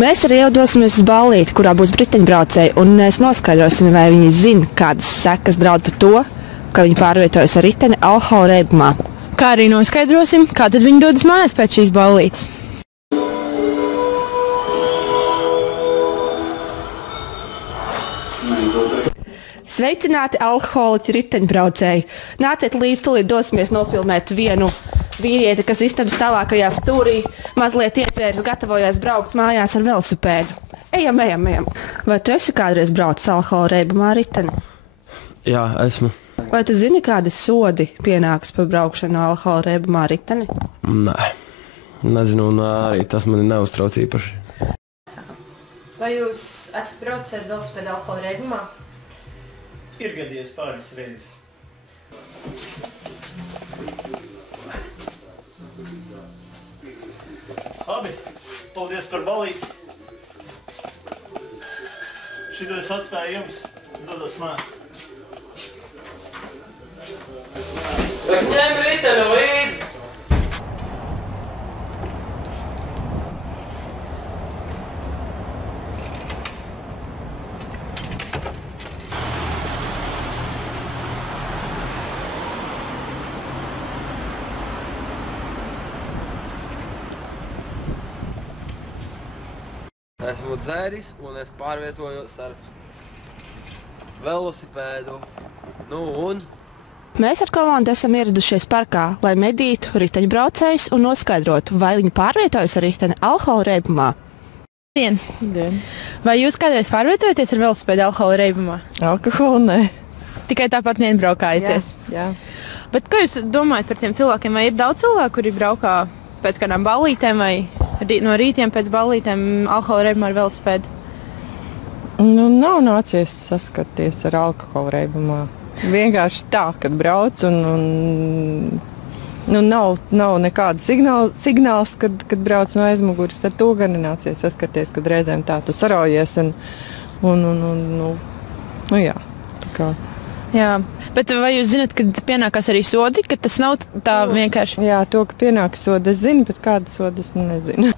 Mēs arī jau dosimies uz ballīti, kurā būs briteņbraucēji, un mēs noskaidrosim, vai viņi zina, kādas sekas draud par to, ka viņi pārvietojas ar riteni alkohola reibumā. Kā arī noskaidrosim, kā tad viņi dodas mājās pēc šīs ballītes. Sveicināti alkoholiķi riteņbraucēji! Nāciet līdz, tūlīt dosimies nofilmēt vienu vīrieti, kas istabas tālākajā stūrī mazliet iecēris, gatavojās braukt mājās ar velosipēdu. Ejam! Vai tu esi kādreiz braucis alkohola reibumā ar riteni? Jā, esmu. Vai tu zini, kādi sodi pienākas par braukšanu alkohola reibumā ar riteni? Nē, nezinu, un arī tas mani neuztrauc īpaši. Vai jūs esat braucis ar velosipēdu alkohola reibumā? Ir gadījies pāris reizes. Labi, paldies par ballīti. Šito es atstāju jums, es dodos mājās. Ņem riteni līdzi! Esmu dzēris un es pārvietojos ar velosipēdu. Nu un? Mēs ar komandu esam ieradušies parkā, lai medītu riteņbraucējus un noskaidrotu, vai viņi pārvietojas ar riteni alkohola reibumā. Dien. Vai jūs kādreiz pārvietojaties ar velosipēdu alkohola reibumā? Alkoholu nē. Tikai tāpat vien braukājaties? Jā. Bet ko jūs domājat par tiem cilvēkiem? Vai ir daudz cilvēku, kuri braukā pēc kādām ballītēm vai no rītiem pēc ballītēm alkohola reibumā ar velosipēdu? Nu, nav nācies saskarties ar alkohola reibumā. Vienkārši tā, kad brauc un nu, nav nekāda signāls, kad brauc no aizmuguras. Tad to gan nācies saskarties, kad reizēm tā tu saraujies nu jā. Tā kā. Jā, bet vai jūs zināt, kad pienākās arī sodi, ka tas nav tā vienkārši? Jā, to, ka pienāks sodi, es zinu, bet kāda soda es nezinu.